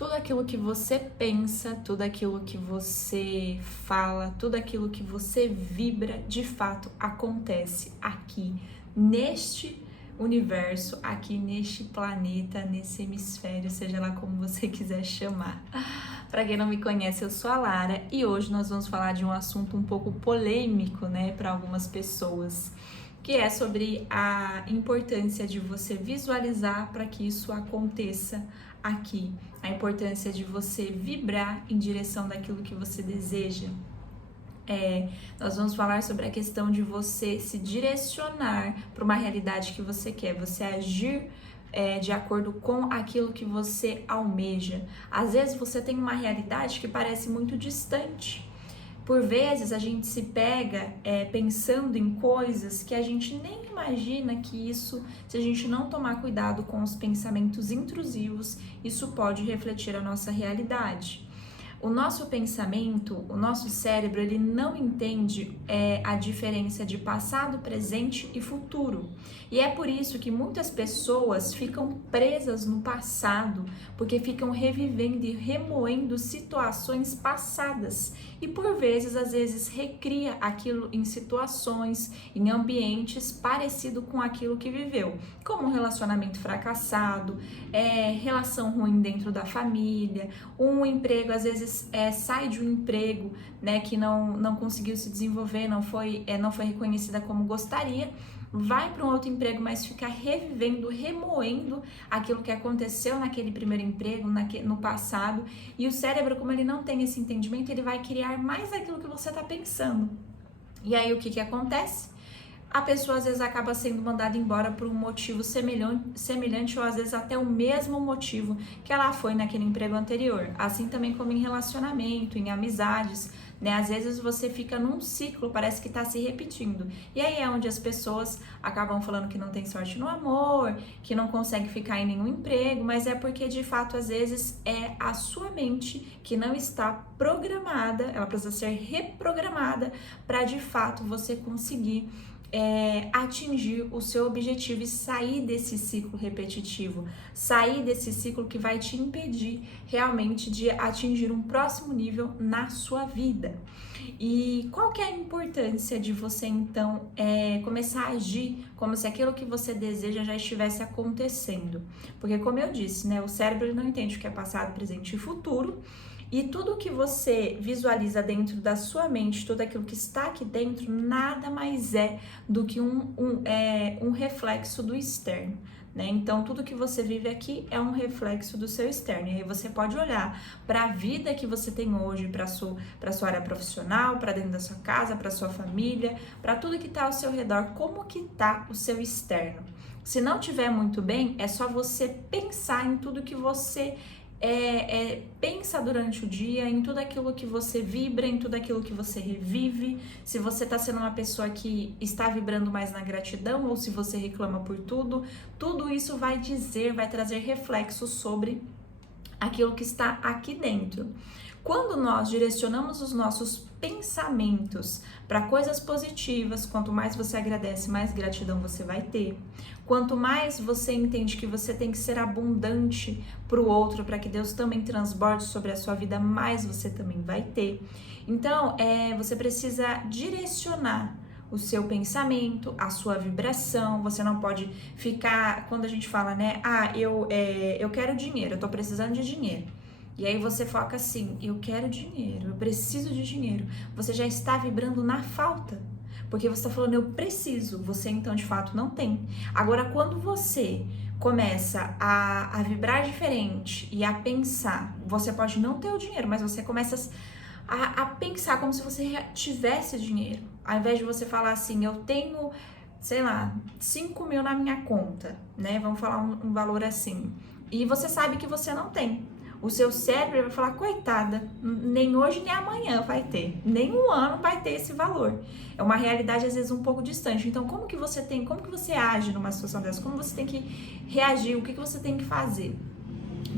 Tudo aquilo que você pensa, tudo aquilo que você fala, tudo aquilo que você vibra, de fato acontece aqui neste universo, aqui neste planeta, nesse hemisfério, seja lá como você quiser chamar. Para quem não me conhece, eu sou a Lara e hoje nós vamos falar de um assunto um pouco polêmico, né, para algumas pessoas, que é sobre a importância de você visualizar para que isso aconteça aqui, a importância de você vibrar em direção daquilo que você deseja. Nós vamos falar sobre a questão de você se direcionar para uma realidade que você quer, você agir de acordo com aquilo que você almeja. Às vezes você tem uma realidade que parece muito distante. Por vezes a gente se pega pensando em coisas que a gente nem imagina que isso, se a gente não tomar cuidado com os pensamentos intrusivos, isso pode refletir a nossa realidade. O nosso pensamento, o nosso cérebro, ele não entende a diferença de passado, presente e futuro. E é por isso que muitas pessoas ficam presas no passado, porque ficam revivendo e remoendo situações passadas. E por vezes, às vezes, recria aquilo em situações, em ambientes parecido com aquilo que viveu. Como um relacionamento fracassado, relação ruim dentro da família, um emprego, às vezes, sai de um emprego, né, que não conseguiu se desenvolver, não foi reconhecida como gostaria, vai para um outro emprego, mas fica revivendo, remoendo aquilo que aconteceu naquele primeiro emprego, no passado, e o cérebro, como ele não tem esse entendimento, ele vai criar mais aquilo que você está pensando. E aí o que acontece? A pessoa às vezes acaba sendo mandada embora por um motivo semelhante ou às vezes até o mesmo motivo que ela foi naquele emprego anterior. Assim também como em relacionamento, em amizades, né? Às vezes você fica num ciclo, parece que tá se repetindo. E aí é onde as pessoas acabam falando que não tem sorte no amor, que não consegue ficar em nenhum emprego, mas é porque de fato às vezes é a sua mente que não está programada, ela precisa ser reprogramada para de fato você conseguir atingir o seu objetivo e sair desse ciclo repetitivo, sair desse ciclo que vai te impedir realmente de atingir um próximo nível na sua vida. E qual que é a importância de você então começar a agir como se aquilo que você deseja já estivesse acontecendo? Porque como eu disse, né, o cérebro ele não entende o que é passado, presente e futuro. E tudo que você visualiza dentro da sua mente, tudo aquilo que está aqui dentro, nada mais é do que um reflexo do externo, né? Então, tudo que você vive aqui é um reflexo do seu externo. E aí você pode olhar para a vida que você tem hoje, para sua área profissional, para dentro da sua casa, para sua família, para tudo que está ao seu redor, como que está o seu externo. Se não tiver muito bem, é só você pensar em tudo que você pensa durante o dia, em tudo aquilo que você vibra, em tudo aquilo que você revive, se você está sendo uma pessoa que está vibrando mais na gratidão ou se você reclama por tudo, tudo isso vai trazer reflexos sobre aquilo que está aqui dentro. Quando nós direcionamos os nossos pensamentos para coisas positivas, quanto mais você agradece, mais gratidão você vai ter. Quanto mais você entende que você tem que ser abundante para o outro, para que Deus também transborde sobre a sua vida, mais você também vai ter. Então, você precisa direcionar o seu pensamento, a sua vibração. Você não pode ficar, quando a gente fala, né, eu quero dinheiro, eu tô precisando de dinheiro. E aí você foca assim, eu quero dinheiro, eu preciso de dinheiro. Você já está vibrando na falta, porque você está falando, eu preciso, você então de fato não tem. Agora, quando você começa a vibrar diferente e a pensar, você pode não ter o dinheiro, mas você começa a pensar como se você tivesse dinheiro. Ao invés de você falar assim, eu tenho, sei lá, 5 mil na minha conta, né? Vamos falar um valor assim. E você sabe que você não tem. O seu cérebro vai falar, coitada, nem hoje nem amanhã vai ter, nem um ano vai ter esse valor. É uma realidade às vezes um pouco distante. Então como que você age numa situação dessa? Como você tem que reagir? O que você tem que fazer?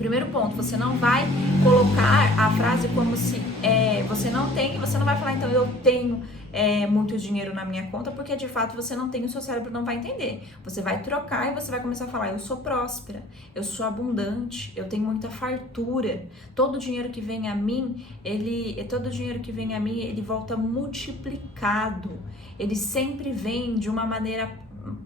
Primeiro ponto, você não vai colocar a frase como se você não tem, você não vai falar, então, eu tenho muito dinheiro na minha conta, porque de fato você não tem, o seu cérebro não vai entender. Você vai trocar e você vai começar a falar, eu sou próspera, eu sou abundante, eu tenho muita fartura, todo o dinheiro que vem a mim, ele volta multiplicado, ele sempre vem de uma maneira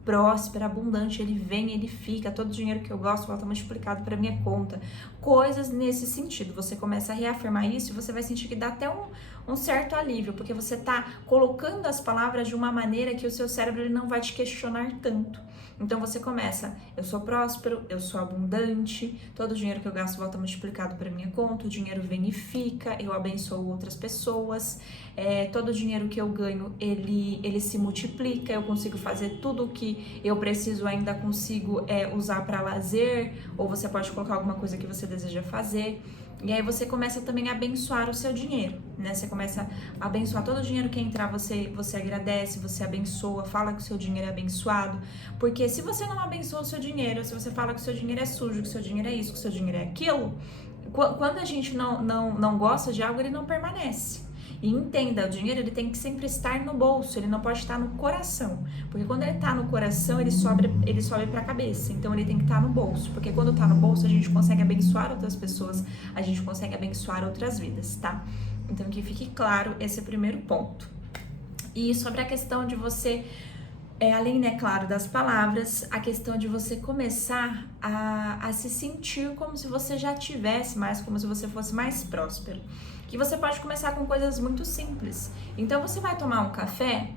próspera, abundante, ele vem, ele fica, todo o dinheiro que eu gosto volta multiplicado para minha conta, coisas nesse sentido. Você começa a reafirmar isso e você vai sentir que dá até um certo alívio, porque você tá colocando as palavras de uma maneira que o seu cérebro ele não vai te questionar tanto. Então você começa, eu sou próspero, eu sou abundante, todo o dinheiro que eu gasto volta multiplicado para minha conta, o dinheiro vem e fica, eu abençoo outras pessoas, todo o dinheiro que eu ganho, ele se multiplica, eu consigo fazer tudo o que eu preciso, ainda consigo usar para lazer, ou você pode colocar alguma coisa que você deseja fazer. E aí você começa também a abençoar o seu dinheiro, né? Você começa a abençoar todo o dinheiro que entrar, você agradece, você abençoa, fala que o seu dinheiro é abençoado. Porque se você não abençoa o seu dinheiro, se você fala que o seu dinheiro é sujo, que o seu dinheiro é isso, que o seu dinheiro é aquilo, quando a gente não gosta de algo, ele não permanece. E entenda, o dinheiro ele tem que sempre estar no bolso, ele não pode estar no coração. Porque quando ele está no coração, ele sobe para a cabeça. Então ele tem que estar no bolso. Porque quando está no bolso, a gente consegue abençoar outras pessoas, a gente consegue abençoar outras vidas, tá? Então que fique claro esse primeiro ponto. E sobre a questão de você, além, né, claro, das palavras, a questão de você começar a se sentir como se você já tivesse mais, como se você fosse mais próspero. Que você pode começar com coisas muito simples. Então você vai tomar um café,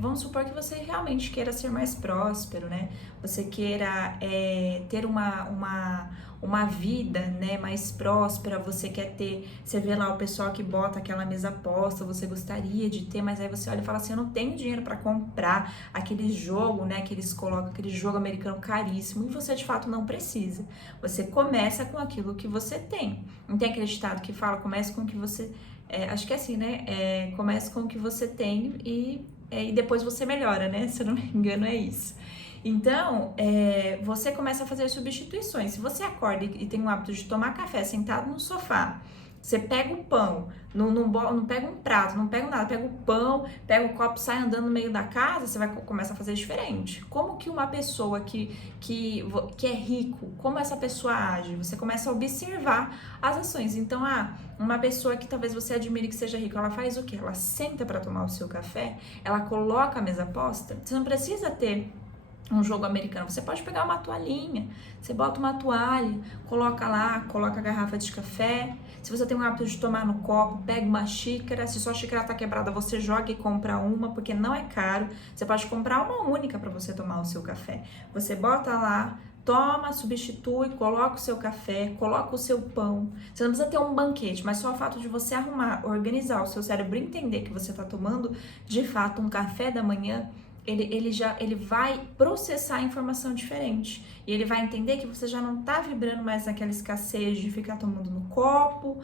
vamos supor que você realmente queira ser mais próspero, né? Você queira ter uma vida, né, mais próspera, você vê lá o pessoal que bota aquela mesa posta, você gostaria de ter, mas aí você olha e fala assim, eu não tenho dinheiro para comprar aquele jogo, né, que eles colocam, aquele jogo americano caríssimo, e você de fato não precisa. Você começa com aquilo que você tem. Não tem aquele ditado que fala, comece com o que você... acho que é assim, né, comece com o que você tem e depois você melhora, né, se eu não me engano é isso. Então, você começa a fazer substituições. Se você acorda e tem o hábito de tomar café sentado no sofá, você pega o pão, não pega um prato, não pega nada, pega o pão, pega o copo, sai andando no meio da casa, você vai começar a fazer diferente. Como que uma pessoa que é rico, como essa pessoa age? Você começa a observar as ações. Então, uma pessoa que talvez você admire que seja rica, ela faz o quê? Ela senta para tomar o seu café, ela coloca a mesa posta. Você não precisa ter um jogo americano, você pode pegar uma toalhinha, você bota uma toalha, coloca lá, coloca a garrafa de café. Se você tem o hábito de tomar no copo, pega uma xícara, se sua xícara tá quebrada, você joga e compra uma, porque não é caro, você pode comprar uma única para você tomar o seu café. Você bota lá, toma, substitui, coloca o seu café, coloca o seu pão. Você não precisa ter um banquete, mas só o fato de você arrumar, organizar o seu cérebro, entender que você tá tomando de fato um café da manhã, ele vai processar a informação diferente. E ele vai entender que você já não tá vibrando mais naquela escassez de ficar tomando no copo,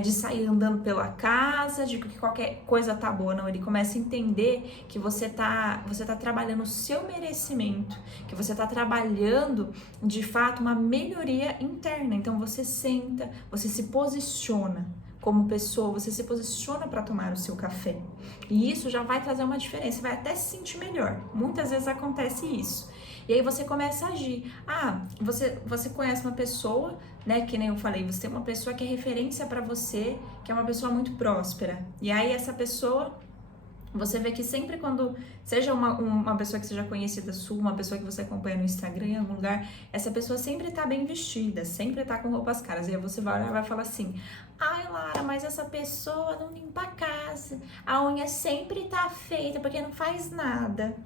de sair andando pela casa, de que qualquer coisa tá boa. Não, ele começa a entender que você tá trabalhando o seu merecimento, que você tá trabalhando, de fato, uma melhoria interna. Então você senta, você se posiciona como pessoa, você se posiciona para tomar o seu café. E isso já vai trazer uma diferença, vai até se sentir melhor. Muitas vezes acontece isso. E aí você começa a agir. Você conhece uma pessoa, né, que nem eu falei, você tem uma pessoa que é referência para você, que é uma pessoa muito próspera. E aí essa pessoa, você vê que sempre quando, seja uma pessoa que seja conhecida sua, uma pessoa que você acompanha no Instagram, em algum lugar, essa pessoa sempre tá bem vestida, sempre tá com roupas caras. E aí você vai olhar e vai falar assim, ai Lara, mas essa pessoa não limpa a casa, a unha sempre tá feita porque não faz nada.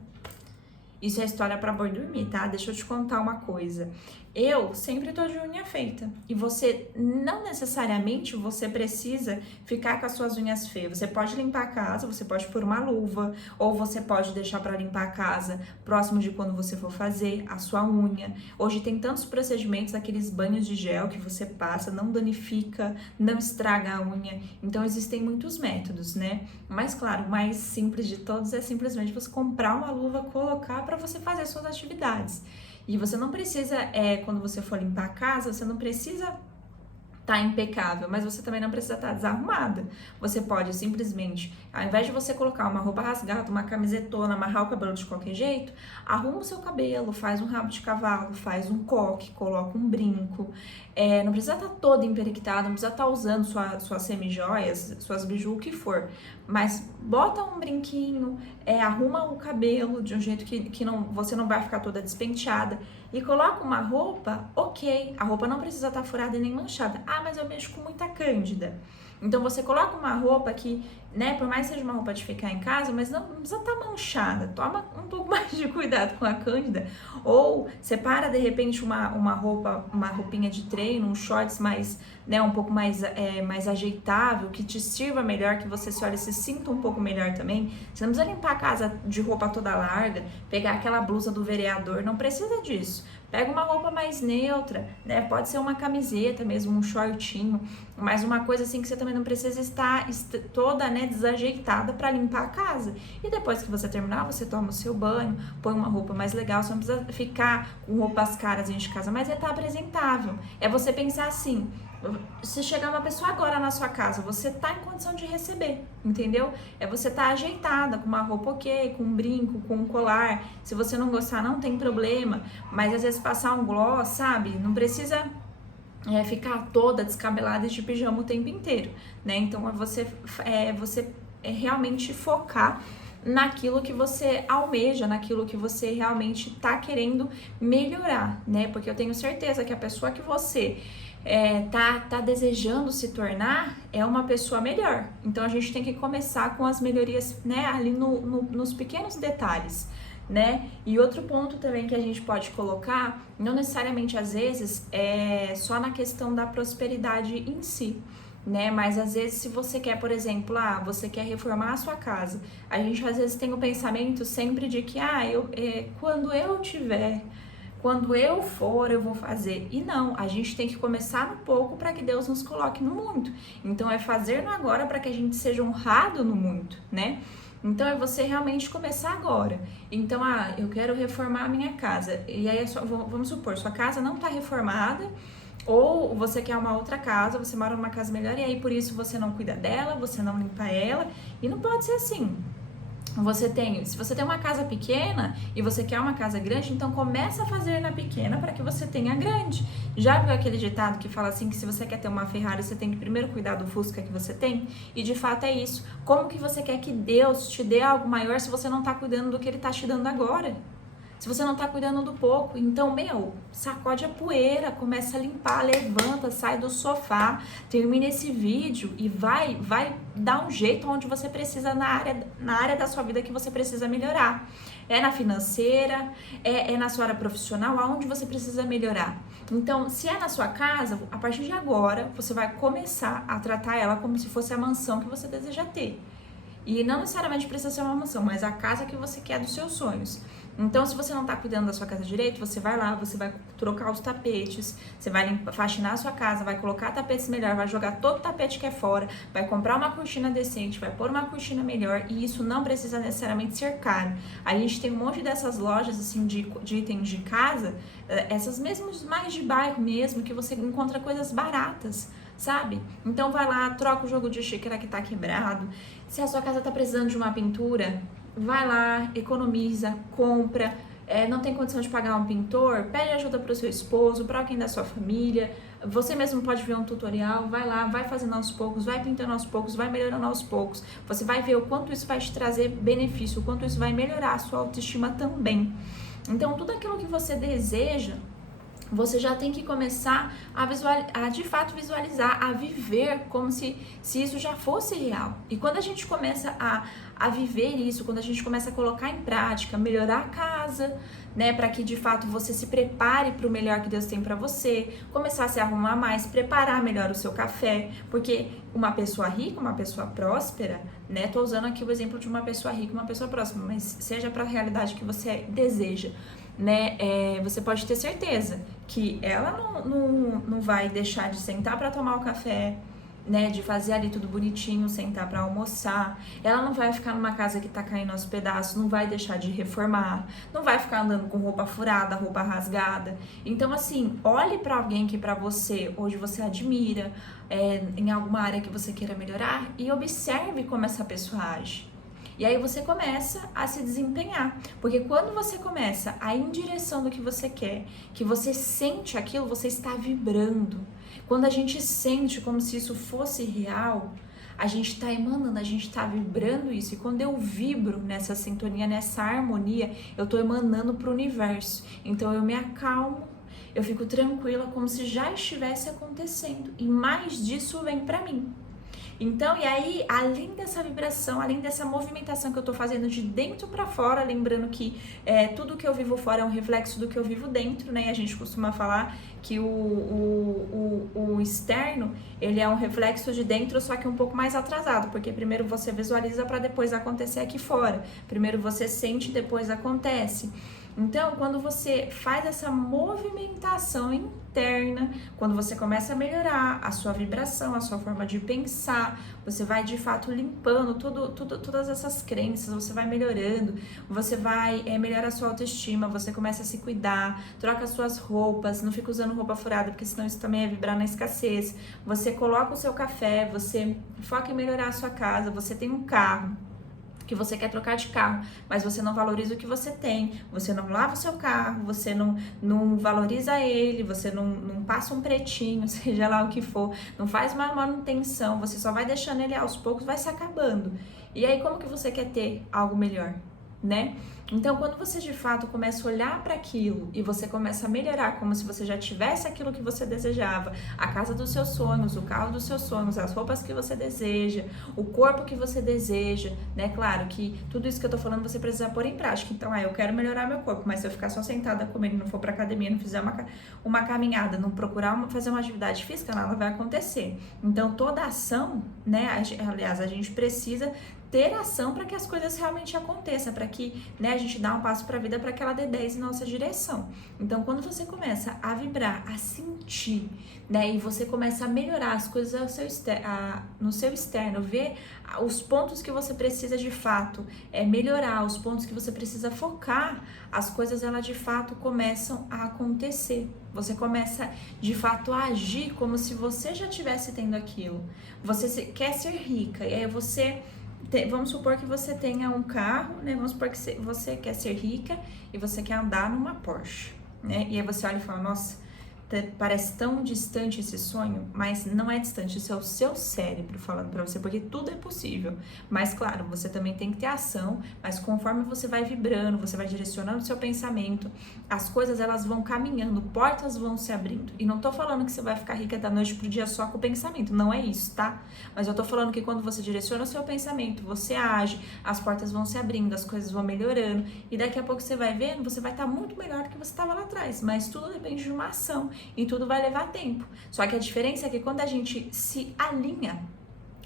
Isso é história para boi dormir, tá? Deixa eu te contar uma coisa. Eu sempre tô de unha feita. E você, não necessariamente, você precisa ficar com as suas unhas feias. Você pode limpar a casa, você pode pôr uma luva, ou você pode deixar para limpar a casa próximo de quando você for fazer a sua unha. Hoje tem tantos procedimentos, aqueles banhos de gel que você passa, não danifica, não estraga a unha. Então existem muitos métodos, né? Mas claro, o mais simples de todos é simplesmente você comprar uma luva, colocar para você fazer suas atividades. E você não precisa, quando você for limpar a casa, você não precisa tá impecável, mas você também não precisa estar desarrumada. Você pode simplesmente, ao invés de você colocar uma roupa rasgada, uma camisetona, amarrar o cabelo de qualquer jeito, arruma o seu cabelo, faz um rabo de cavalo, faz um coque, coloca um brinco. Não precisa estar toda emperiquitada, não precisa estar usando suas semijoias, suas biju, o que for. Mas bota um brinquinho, arruma o cabelo de um jeito que você não vai ficar toda despenteada. E coloca uma roupa, ok, a roupa não precisa estar furada e nem manchada. Ah, mas eu mexo com muita cândida. Então você coloca uma roupa que, né, por mais que seja uma roupa de ficar em casa, mas não precisa estar manchada. Toma um pouco mais de cuidado com a cândida. Ou separa de repente uma roupinha de treino, um shorts mais, né, um pouco mais ajeitável, que te sirva melhor, que você se olhe e se sinta um pouco melhor também. Você não precisa limpar a casa de roupa toda larga, pegar aquela blusa do vereador, não precisa disso. Pega uma roupa mais neutra, né? Pode ser uma camiseta mesmo, um shortinho, mas uma coisa assim que você também não precisa estar toda, né, desajeitada para limpar a casa. E depois que você terminar, você toma o seu banho, põe uma roupa mais legal, você não precisa ficar com roupas caras dentro de casa, mas tá apresentável. É você pensar assim, se chegar uma pessoa agora na sua casa, você tá em condição de receber, entendeu? É você tá ajeitada, com uma roupa ok, com um brinco, com um colar. Se você não gostar, não tem problema, mas às vezes passar um gloss, sabe? Não precisa ficar toda descabelada de pijama o tempo inteiro, né? Então você realmente focar naquilo que você almeja, naquilo que você realmente tá querendo melhorar, né? Porque eu tenho certeza que a pessoa que você tá desejando se tornar é uma pessoa melhor. Então a gente tem que começar com as melhorias, né, ali nos pequenos detalhes, né? E outro ponto também que a gente pode colocar, não necessariamente às vezes só na questão da prosperidade em si, né? Mas às vezes se você quer, por exemplo, você quer reformar a sua casa, a gente às vezes tem o pensamento sempre de que quando eu for, eu vou fazer. E não, a gente tem que começar no pouco para que Deus nos coloque no muito. Então é fazer no agora para que a gente seja honrado no muito, né? Então é você realmente começar agora. Então, eu quero reformar a minha casa. E aí, vamos supor, sua casa não está reformada, ou você quer uma outra casa, você mora numa casa melhor, e aí por isso você não cuida dela, você não limpa ela, e não pode ser assim. Se você tem uma casa pequena e você quer uma casa grande, então começa a fazer na pequena para que você tenha a grande. Já viu aquele ditado que fala assim que se você quer ter uma Ferrari, você tem que primeiro cuidar do Fusca que você tem? E de fato é isso. Como que você quer que Deus te dê algo maior se você não está cuidando do que Ele está te dando agora? Se você não tá cuidando do pouco, então, sacode a poeira, começa a limpar, levanta, sai do sofá, termina esse vídeo e vai dar um jeito onde você precisa na área da sua vida que você precisa melhorar. É na financeira, é na sua área profissional, aonde você precisa melhorar. Então, se é na sua casa, a partir de agora, você vai começar a tratar ela como se fosse a mansão que você deseja ter. E não necessariamente precisa ser uma mansão, mas a casa que você quer dos seus sonhos. Então, se você não tá cuidando da sua casa direito, você vai lá, você vai trocar os tapetes, você vai faxinar a sua casa, vai colocar tapetes melhor, vai jogar todo o tapete que é fora, vai comprar uma cortina decente, vai pôr uma cortina melhor, e isso não precisa necessariamente ser caro. A gente tem um monte dessas lojas, assim, de itens de casa, essas mesmas mais de bairro mesmo, que você encontra coisas baratas, sabe? Então vai lá, troca o jogo de xícara que tá quebrado. Se a sua casa tá precisando de uma pintura, vai lá, economiza, compra. Não tem condição de pagar um pintor, pede ajuda para o seu esposo, para alguém da sua família. Você mesmo pode ver um tutorial, vai lá, vai fazendo aos poucos, vai pintando aos poucos, vai melhorando aos poucos. Você vai ver o quanto isso vai te trazer benefício, o quanto isso vai melhorar a sua autoestima também. Então, tudo aquilo que você deseja, você já tem que começar a de fato visualizar, a viver como se isso já fosse real. E quando a gente começa a viver isso, quando a gente começa a colocar em prática, melhorar a casa, né, para que de fato você se prepare para o melhor que Deus tem para você, começar a se arrumar mais, preparar melhor o seu café, porque uma pessoa rica, uma pessoa próspera, né, tô usando aqui o exemplo de uma pessoa rica, uma pessoa próspera, mas seja para a realidade que você deseja, né, você pode ter certeza que ela não vai deixar de sentar para tomar o café, né, de fazer ali tudo bonitinho, sentar para almoçar. Ela não vai ficar numa casa que tá caindo aos pedaços, não vai deixar de reformar, não vai ficar andando com roupa furada, roupa rasgada. Então, assim, olhe para alguém que para você, hoje você admira, em alguma área que você queira melhorar, e observe como essa pessoa age. E aí você começa a se desempenhar, porque quando você começa a ir em direção do que você quer, que você sente aquilo, você está vibrando. Quando a gente sente como se isso fosse real, a gente está emanando, a gente está vibrando isso. E quando eu vibro nessa sintonia, nessa harmonia, eu estou emanando para o universo. Então eu me acalmo, eu fico tranquila, como se já estivesse acontecendo. E mais disso vem para mim. Então, e aí, além dessa vibração, além dessa movimentação que eu tô fazendo de dentro para fora, lembrando que tudo que eu vivo fora é um reflexo do que eu vivo dentro, né? E a gente costuma falar que o externo, ele é um reflexo de dentro, só que um pouco mais atrasado, porque primeiro você visualiza para depois acontecer aqui fora. Primeiro você sente, depois acontece. Então, quando você faz essa movimentação interna, quando você começa a melhorar a sua vibração, a sua forma de pensar, você vai de fato limpando todas essas crenças, você vai melhorando, você vai melhorar a sua autoestima, você começa a se cuidar, troca suas roupas, não fica usando roupa furada, porque senão isso também é vibrar na escassez. Você coloca o seu café, você foca em melhorar a sua casa, você tem um carro que você quer trocar de carro, mas você não valoriza o que você tem, você não lava o seu carro, você não valoriza ele, você não passa um pretinho, seja lá o que for, não faz uma manutenção, você só vai deixando ele aos poucos, vai se acabando. E aí como que você quer ter algo melhor, né? Então, quando você de fato começa a olhar para aquilo e você começa a melhorar como se você já tivesse aquilo que você desejava, a casa dos seus sonhos, o carro dos seus sonhos, as roupas que você deseja, o corpo que você deseja, né? Claro que tudo isso que eu tô falando você precisa pôr em prática. Então, eu quero melhorar meu corpo, mas se eu ficar só sentada comendo, não for pra academia, não fizer uma caminhada, não procurar fazer uma atividade física, nada vai acontecer. Então, toda ação, né? Aliás, a gente precisa ter ação para que as coisas realmente aconteçam, para que, né, a gente dá um passo para a vida para que ela dê 10 em nossa direção. Então, quando você começa a vibrar, a sentir, né, e você começa a melhorar as coisas no seu externo, ver os pontos que você precisa de fato melhorar, os pontos que você precisa focar, as coisas elas de fato começam a acontecer. Você começa de fato a agir como se você já estivesse tendo aquilo. Você quer ser rica e aí você vamos supor que você tenha um carro, né? Vamos supor que você quer ser rica e você quer andar numa Porsche, né? E aí você olha e fala, nossa, parece tão distante esse sonho, mas não é distante, isso é o seu cérebro falando pra você, porque tudo é possível. Mas claro, você também tem que ter ação, mas conforme você vai vibrando, você vai direcionando o seu pensamento, as coisas elas vão caminhando, portas vão se abrindo. E não tô falando que você vai ficar rica da noite pro dia só com o pensamento, não é isso, tá? Mas eu tô falando que quando você direciona o seu pensamento, você age, as portas vão se abrindo, as coisas vão melhorando, e daqui a pouco você vai vendo, você vai estar muito melhor do que você estava lá atrás, mas tudo depende de uma ação. E tudo vai levar tempo. Só que a diferença é que quando a gente se alinha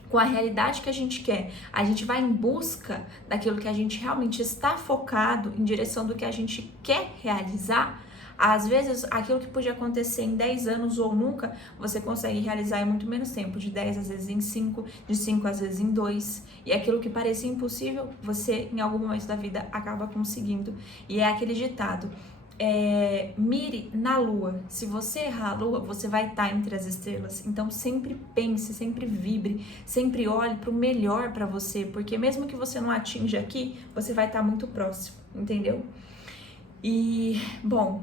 com a realidade que a gente quer, a gente vai em busca daquilo que a gente realmente está focado em direção do que a gente quer realizar, às vezes aquilo que podia acontecer em 10 anos ou nunca, você consegue realizar em muito menos tempo, de 10 às vezes em 5, de 5 às vezes em 2, e aquilo que parecia impossível, você em algum momento da vida acaba conseguindo. E é aquele ditado, mire na lua, se você errar a lua, você vai estar entre as estrelas. Então sempre pense, sempre vibre, sempre olhe para o melhor para você, porque mesmo que você não atinja aqui, você vai estar muito próximo, entendeu? E, bom,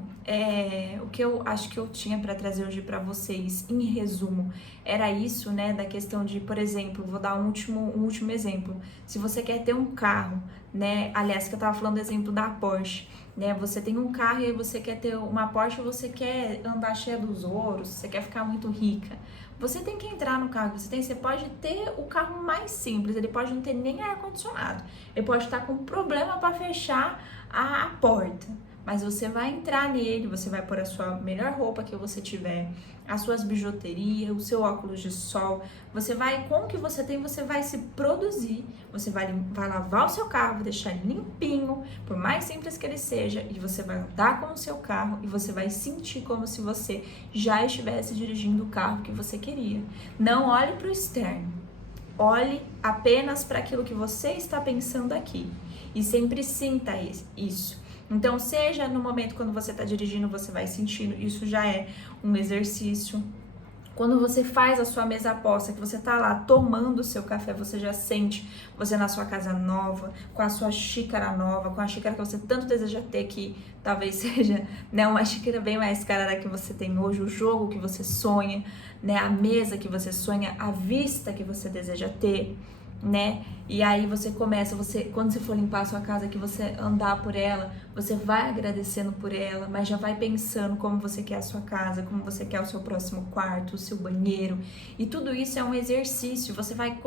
o que eu acho que eu tinha para trazer hoje para vocês, em resumo, era isso, né, da questão de, por exemplo, vou dar um último exemplo. Se você quer ter um carro, né, aliás, que eu tava falando do exemplo da Porsche, né, você tem um carro e aí você quer ter uma Porsche, você quer andar cheia dos ouros, você quer ficar muito rica. Você tem que entrar no carro que você pode ter o carro mais simples, ele pode não ter nem ar-condicionado, ele pode estar com problema para fechar a porta. mas você vai entrar nele, você vai pôr a sua melhor roupa que você tiver, as suas bijuterias, o seu óculos de sol, você vai, com o que você tem, você vai se produzir, você vai lavar o seu carro, deixar ele limpinho, por mais simples que ele seja, e você vai andar com o seu carro e você vai sentir como se você já estivesse dirigindo o carro que você queria. Não olhe para o externo, olhe apenas para aquilo que você está pensando aqui e sempre sinta isso. Então, seja no momento quando você está dirigindo, você vai sentindo, isso já é um exercício. Quando você faz a sua mesa posta, que você tá lá tomando o seu café, você já sente você na sua casa nova, com a sua xícara nova, com a xícara que você tanto deseja ter, que talvez seja, né, uma xícara bem mais cara da que você tem hoje, o jogo que você sonha, né, a mesa que você sonha, a vista que você deseja ter, né? E aí você começa, quando você for limpar a sua casa, que você andar por ela, você vai agradecendo por ela, mas já vai pensando como você quer a sua casa, como você quer o seu próximo quarto, o seu banheiro. E tudo isso é um exercício, você vai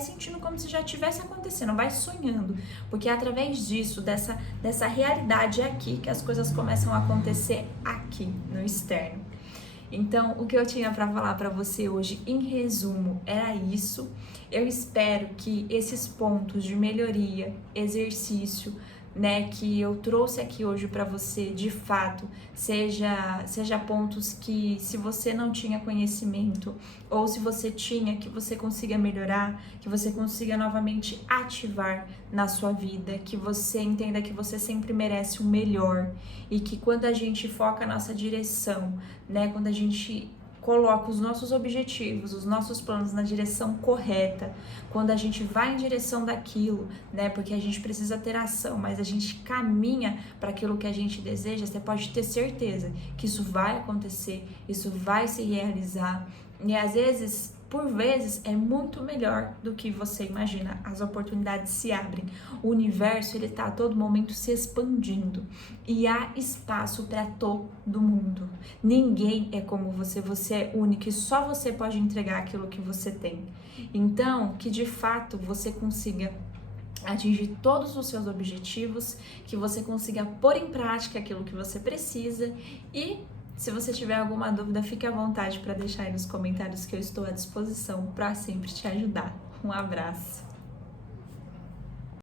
sentindo como se já estivesse acontecendo, vai sonhando, porque é através disso, dessa realidade aqui, que as coisas começam a acontecer aqui, no externo. Então, o que eu tinha para falar para você hoje, em resumo, era isso. Eu espero que esses pontos de melhoria, exercício, né, que eu trouxe aqui hoje para você, de fato, seja pontos que, se você não tinha conhecimento, ou se você tinha, que você consiga melhorar, que você consiga novamente ativar na sua vida, que você entenda que você sempre merece o melhor, e que quando a gente foca a nossa direção, né, quando a gente coloca os nossos objetivos, os nossos planos na direção correta, quando a gente vai em direção daquilo, né, porque a gente precisa ter ação, mas a gente caminha para aquilo que a gente deseja, você pode ter certeza que isso vai acontecer, isso vai se realizar, e às vezes, por vezes, é muito melhor do que você imagina. As oportunidades se abrem. O universo, ele tá a todo momento se expandindo. E há espaço para todo mundo. Ninguém é como você. Você é único e só você pode entregar aquilo que você tem. Então, que de fato você consiga atingir todos os seus objetivos, que você consiga pôr em prática aquilo que você precisa e se você tiver alguma dúvida, fique à vontade para deixar aí nos comentários que eu estou à disposição para sempre te ajudar. Um abraço!